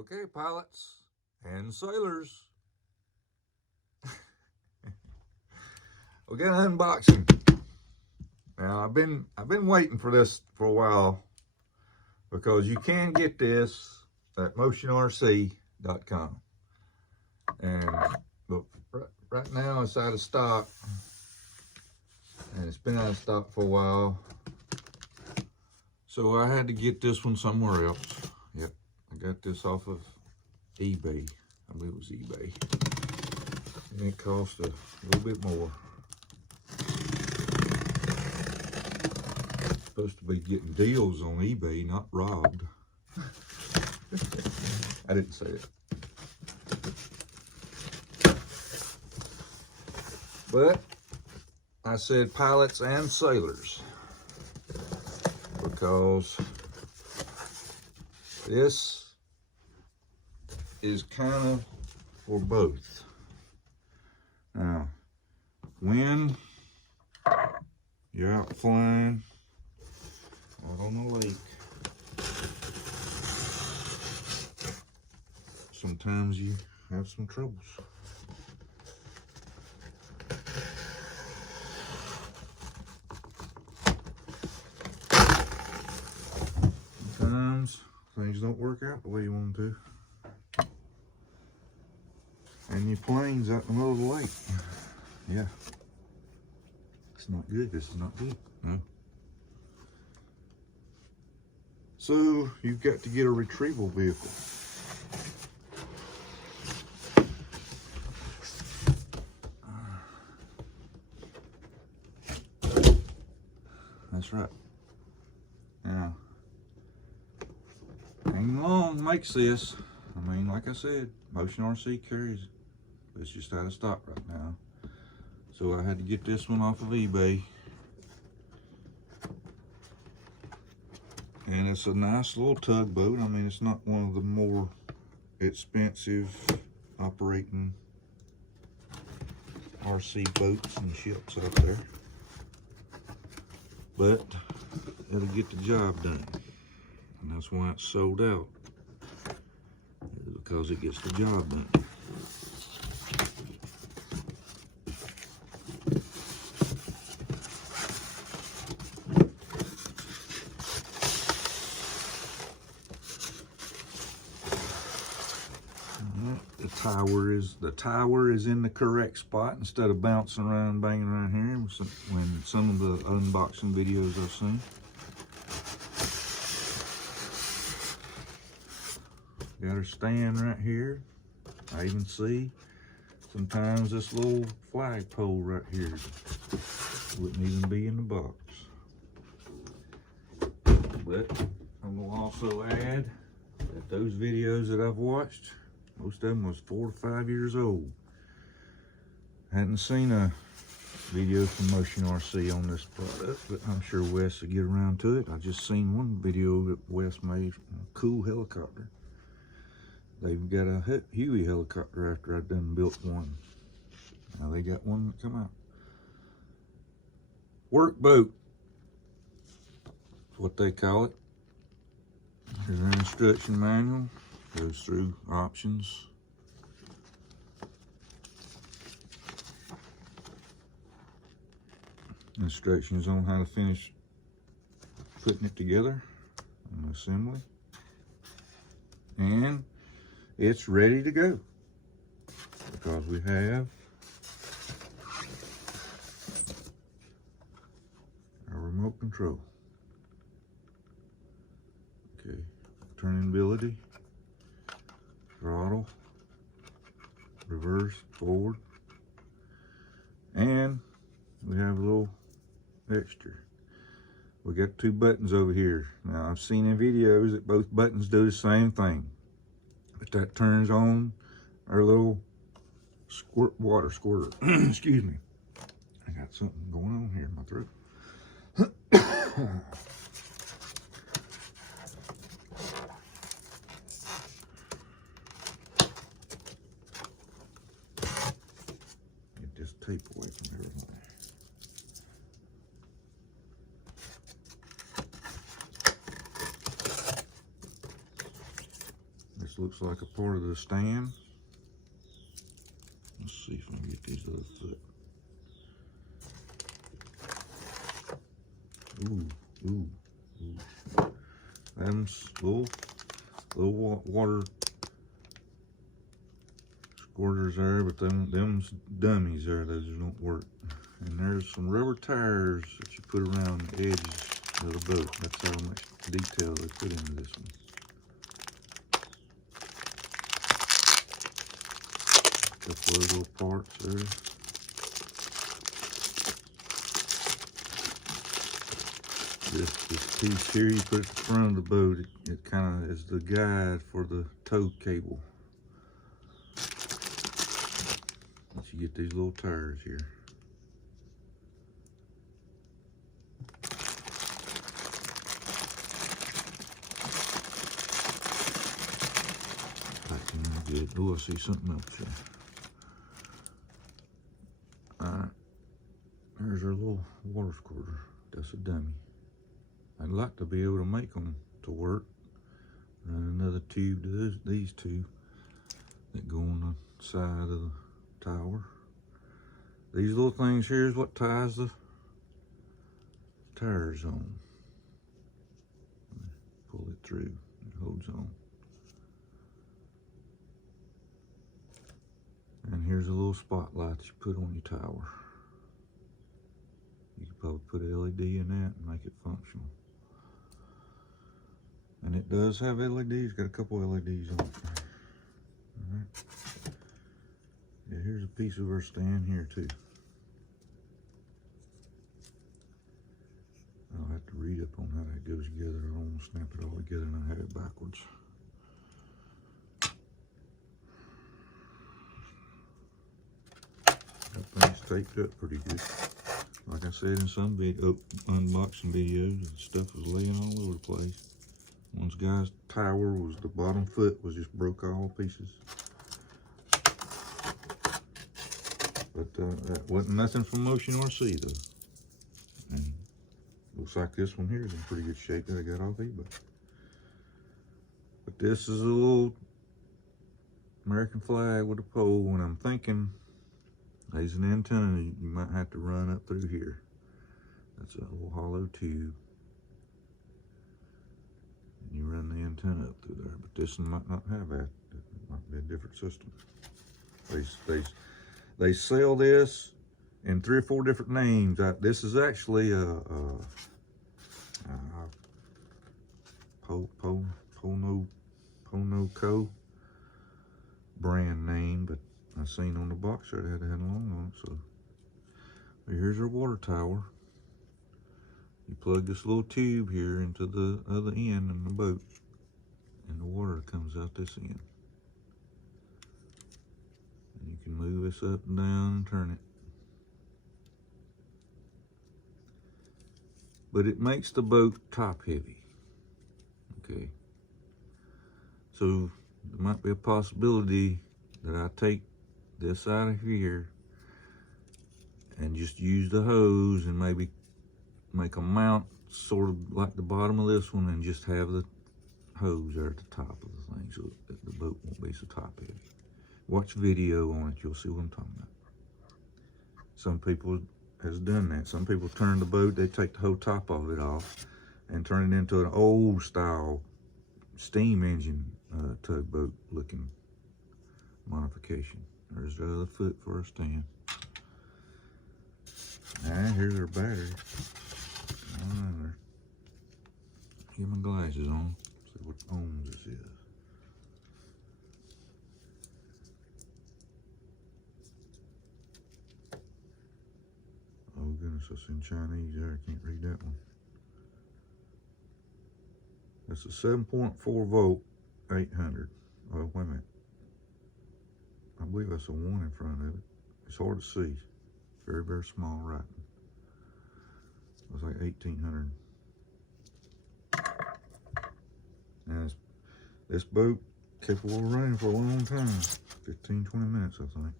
Okay, pilots and sailors. We got an unboxing. Now I've been waiting for this for a while because you can get this at motionrc.com. And look, right now it's out of stock. And it's been out of stock for a while. So I had to get this one somewhere else. Yep, I got this off of eBay. I believe it was eBay. And it cost a little bit more. Supposed to be getting deals on eBay, not robbed. I didn't say it. But I said pilots and sailors because this is kind of for both. Now, when you're out flying out on the lake, sometimes you have some troubles. Sometimes things don't work out the way you want them to. And your plane's out in the middle of the lake. Yeah. It's not good. This is not good. No. So you've got to get a retrieval vehicle. That's right. Now, HENG makes this. I mean, like I said, Motion RC carries it. It's just out of stock right now. So I had to get this one off of eBay. And it's a nice little tugboat. I mean, it's not one of the more expensive operating RC boats and ships out there. But it'll get the job done. And that's why it's sold out. Because it gets the job done. The tower is in the correct spot instead of bouncing around, banging around here. When some of the unboxing videos I've seen. Got her stand right here. I even see sometimes this little flagpole right here wouldn't even be in the box. But I'm gonna also add that those videos that I've watched, most of them was 4 to 5 years old. Hadn't seen a video from Motion RC on this product, but I'm sure Wes will get around to it. I just seen one video that Wes made, a cool helicopter. They've got a Huey helicopter after I've done built one. Now they got one that come out. Workboat, that's what they call it. Here's an instruction manual. Goes through options. Instructions on how to finish putting it together and assembly. And it's ready to go because we have our remote control. Okay, turning ability. Throttle, reverse, forward, and we have a little extra. We got 2 buttons over here. Now I've seen in videos that both buttons do the same thing, but that turns on our little water squirter. Excuse me, I got something going on here in my throat. Tape away from everything. looks like a part of the stand. Let's see if I can get these other foot. Ooh. Them's little water squirters there, but them's dummies there. Those don't work. And there's some rubber tires that you put around the edges of the boat. That's how much detail they put into this one. A couple of little parts there. This piece here you put at the front of the boat. It kind of is the guide for the tow cable. But you get these little tires here. Good. Oh, I see something else here. Alright. There's our little water squirter. That's a dummy. I'd like to be able to make them to work. Run another tube to these two that go on the side of the tower. These little things here is what ties the tires on. Pull it through. It holds on. And here's a little spotlight that you put on your tower. You could probably put an LED in that and make it functional. And it does have LEDs, got a couple LEDs on it. Alright. Yeah, here's a piece of our stand here too. I'll have to read up on how that goes together. I don't want to snap it all together and I have it backwards. That thing's taped up pretty good. Like I said in some unboxing videos, stuff was laying all over the place. One guy's tower was, the bottom foot was just broke all pieces. But that wasn't nothing from Motion RC though. And looks like this one here is in pretty good shape that I got off eBay. But this is a little American flag with a pole, and I'm thinking there's an antenna you might have to run up through here. That's a little hollow tube. And you run the antenna up through there, but this one might not have that. It might be a different system. They sell this in 3 or 4 different names. This is actually a Ponoco brand name, but I seen on the box there it had a long on it. So here's our water tower. You plug this little tube here into the other end in the boat, and the water comes out this end. And you can move this up and down and turn it. But it makes the boat top heavy. Okay. So there might be a possibility that I take this out of here and just use the hose and maybe make a mount sort of like the bottom of this one and just have the hose there at the top of the thing so that the boat won't be so top heavy. Watch video on it, you'll see what I'm talking about. Some people has done that. Some people turn the boat, they take the whole top of it off and turn it into an old style steam engine tugboat looking modification. There's the other foot for a stand. And here's our battery. Get my glasses on, see what ohms this is. Oh goodness, that's in Chinese there, I can't read that one. That's a 7.4 volt, 800. Oh, wait a minute. I believe that's a 1 in front of it. It's hard to see. Very, very small writing. It was like 1800. And this boat capable of running for a long time. 15, 20 minutes, I think.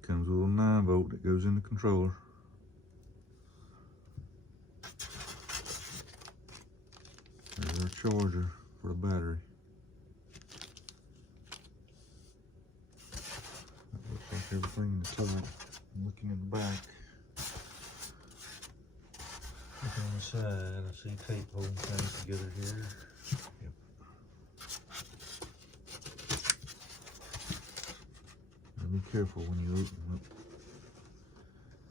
Comes with a little 9 volt that goes in the controller. There's our charger for the battery. tight. I'm looking in the back. Looking on the side, I see tape holding things together here. Yep. Now be careful when you open up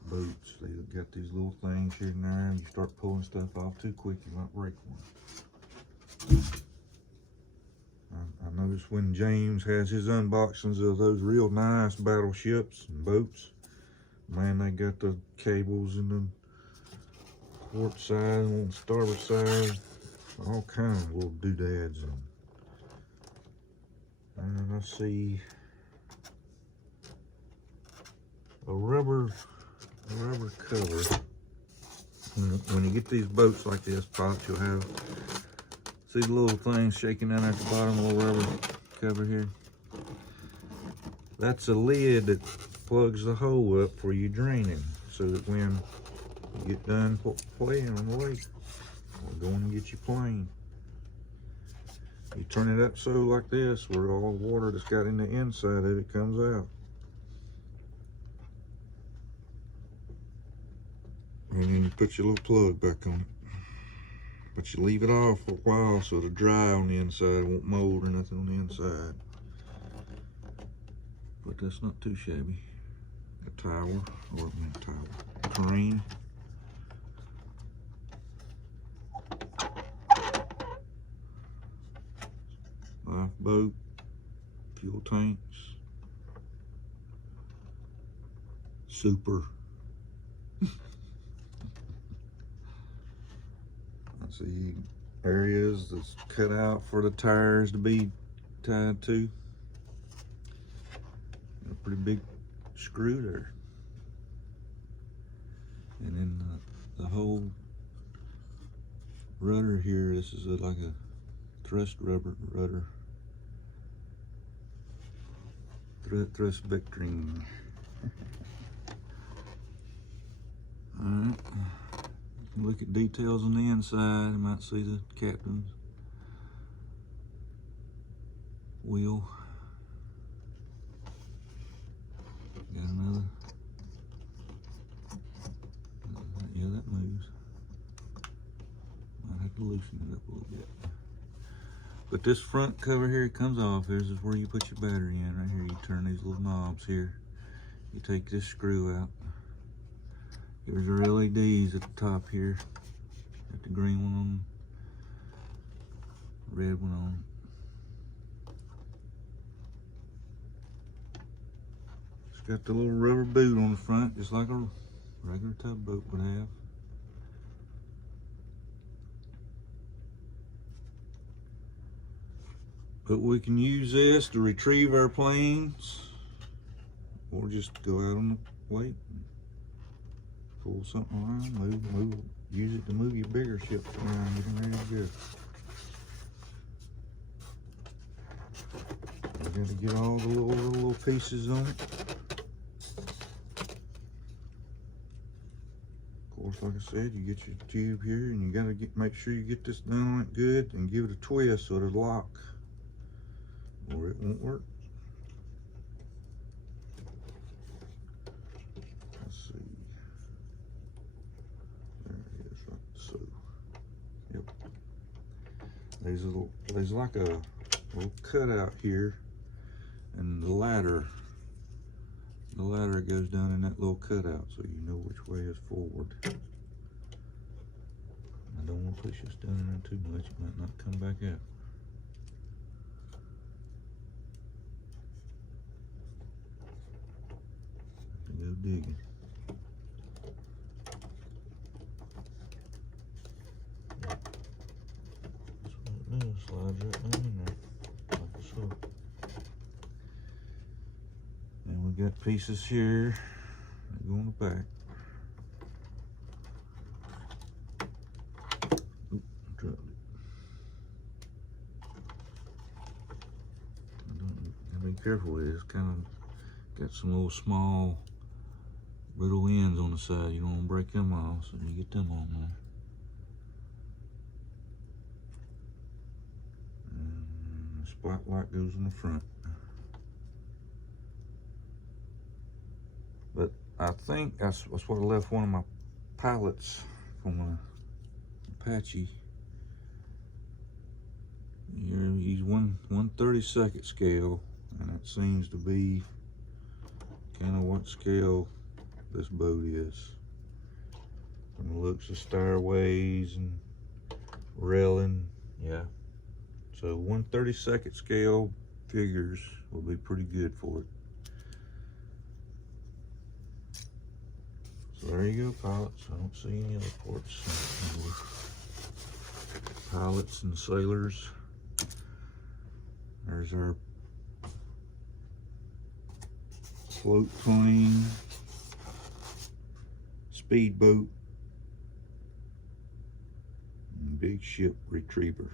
boats. They've got these little things here and there, and you start pulling stuff off too quick, you might break one. I noticed when James has his unboxings of those real nice battleships and boats, man, they got the cables in the port side and starboard side, all kinds of little doodads. And I see a rubber cover. When you get these boats like this, pops, you'll have, see the little things shaking down at the bottom, a little rubber cover here. That's a lid that plugs the hole up for you draining, so that when you get done playing on the lake or going to get your plane, you turn it up so like this, where all the water that's got in the inside of it comes out. And then you put your little plug back on it. But you leave it off for a while so it'll dry on the inside. It won't mold or nothing on the inside. But that's not too shabby. A towel, or not towel, crane. Lifeboat, fuel tanks. Super. I see areas that's cut out for the tires to be tied to. A pretty big screw there. And then the whole rudder here, this is like a thrust rudder. Thrust vectoring. Alright. You can look at details on the inside. You might see the captain's wheel. Got another. Yeah, that moves. Might have to loosen it up a little bit. But this front cover here comes off. This is where you put your battery in. Right here, you turn these little knobs here. You take this screw out. There's your LEDs at the top here. Got the green one on, red one on. It's got the little rubber boot on the front, just like a regular tugboat would have. But we can use this to retrieve our planes, or just go out on the lake and pull something around, move, use it to move your bigger ships around, get them ready to go. We're gonna get all the little pieces on it. Of course, like I said, you get your tube here, and you gotta make sure you get this done on it good, and give it a twist so it'll lock, or it won't work. Let's see. There it is, right so. Yep. There's like a little cutout here, and the ladder goes down in that little cutout, so you know which way is forward. I don't want to push this down in there too much, it might not come back out. Go digging. That's what it does, slides right down in there, like so. And we got pieces here that go on the back. Oop, I dropped it. Gotta be careful with it. It's kind of got some little small little ends on the side. You don't want to break them off, so you get them on there. And the spotlight goes in the front. But I think that's what I left one of my pallets from my Apache. You use 1/32 scale, and it seems to be kind of what scale this boat is. From the looks of stairways and railing, yeah. So 1/32 scale figures will be pretty good for it. So there you go, pilots. I don't see any other parts. Pilots and sailors. There's our float plane, speedboat, and big ship retriever.